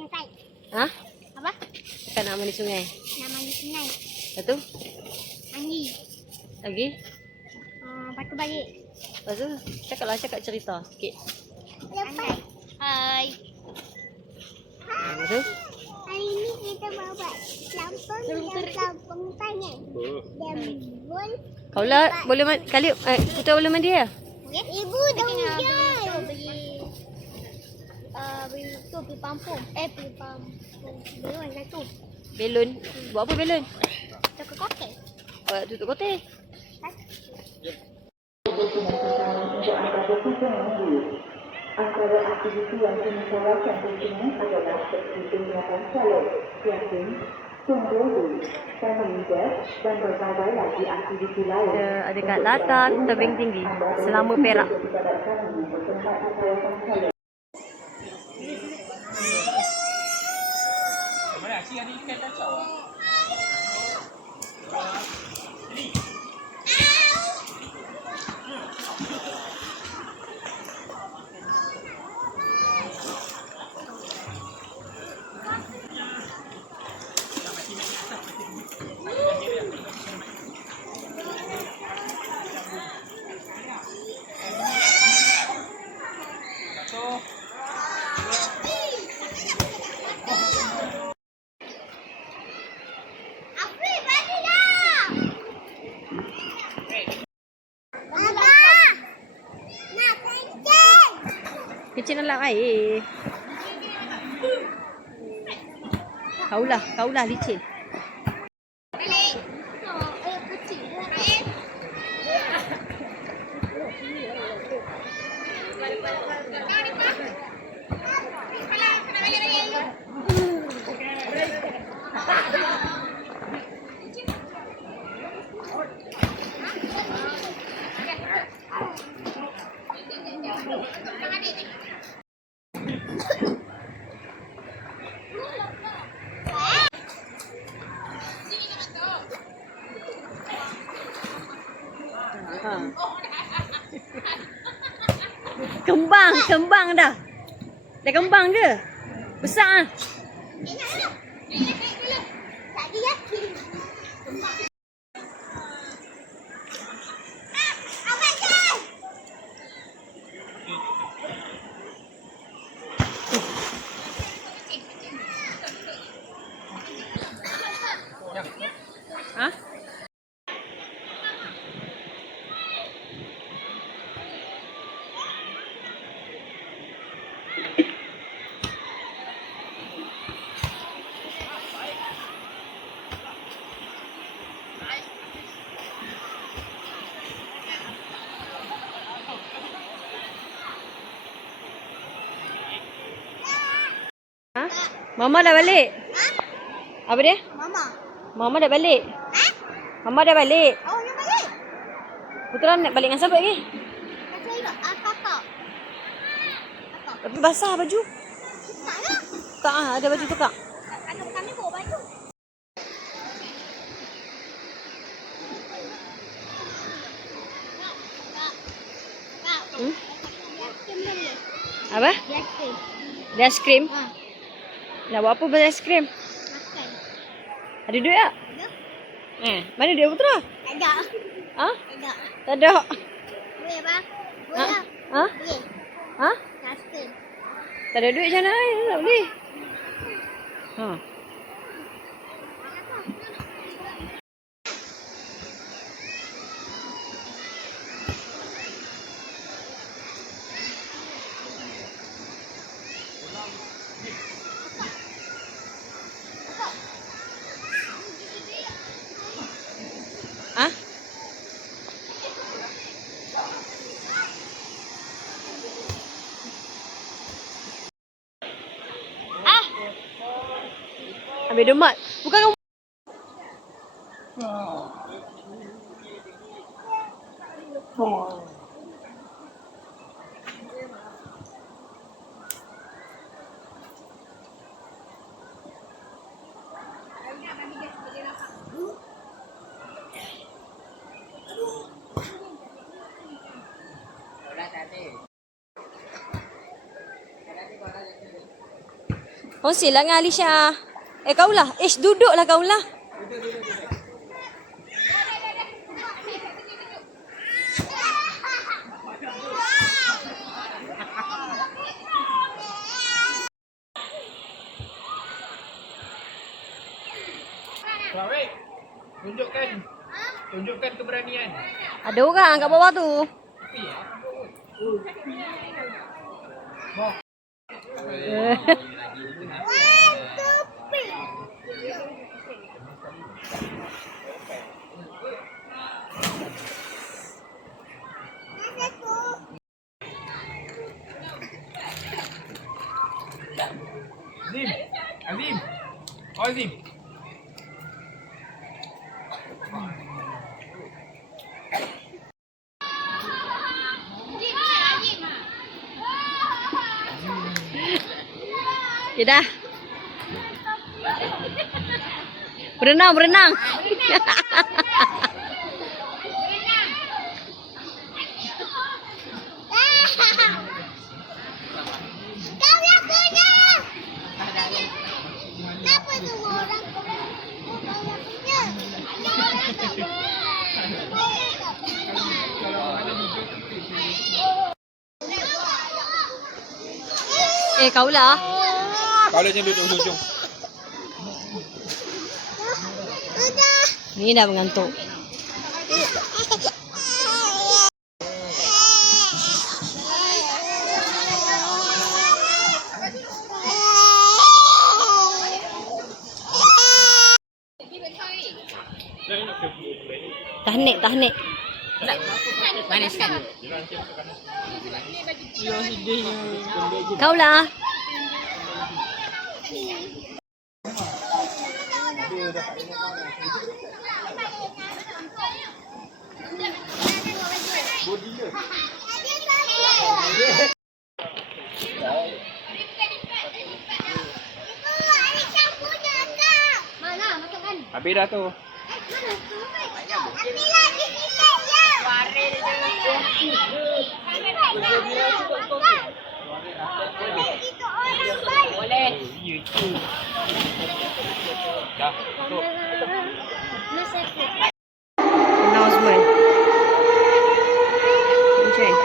Ha? Apa? Kan nak mandi sungai. Nak mandi sungai. Lepas tu? Mandi. Lagi? Lepas tu balik. Lepas tu? Cakap cerita sikit. Hai. Lepas tu? Hari ni kita bawa pelampung dan pelampung tangan. Dan bol. Kaulah boleh mandi. Kali Putra boleh mandi ya? Ibu dah hujan. Beli pampung. Beli pampung. Belon lah tu. Belon. Buat apa belon? Kita ke kotel. Buat tutup kotel. Antara aktiviti yang kami tawarkan di sini adalah seperti penyiapan salon, camping, tunggu, family desk dan berbagai lagi aktiviti lain. Ada kat latar tebing tinggi selama Perak. Kecil dalam air. Kaulah licin. Kembang dah. Dah kembang ke? Besar ah. Ha? Ha? Mama dah balik. Apa dia? Mama dah balik. Mama dah balik. Oh, nak balik? Putra nak balik dengan siapa lagi? Kakak. Tapi basah baju. Tak lah. Tak ah, ada baju tukar. Kami bawa baju. Hmm? Apa? Dia aiskrim. Nak buat apa beli aiskrim? Makan. Ada duit tak? Ada. Mana duit Putra? Ada. Ha? Ada. Tak ada. Boleh apa? Ha? Boleh. Ha? Boleh. Ha? Makan. Tak ada duit macam mana? Tak boleh. Ha. Ha? Ambil domat. Bukan kamu. Kongsi lah dengan Alisha. Kau lah. Duduklah kau lah. Wait, tunjukkan keberanian. Ada orang kat bawah tu. Azim. Oh, Azim. Okay dah. Berenang. Kau yang punya. Kenapa semua orang kau yang punya? Kau lah. Kau lah duduk hujung. Ni dah mengantuk. Tahnik. Panas kan? Kau lah. Habis dah tu. Ambil lagi sikit ya. Itu orang baik. Boleh. Dah. Tutup. Announcement. Enjoy.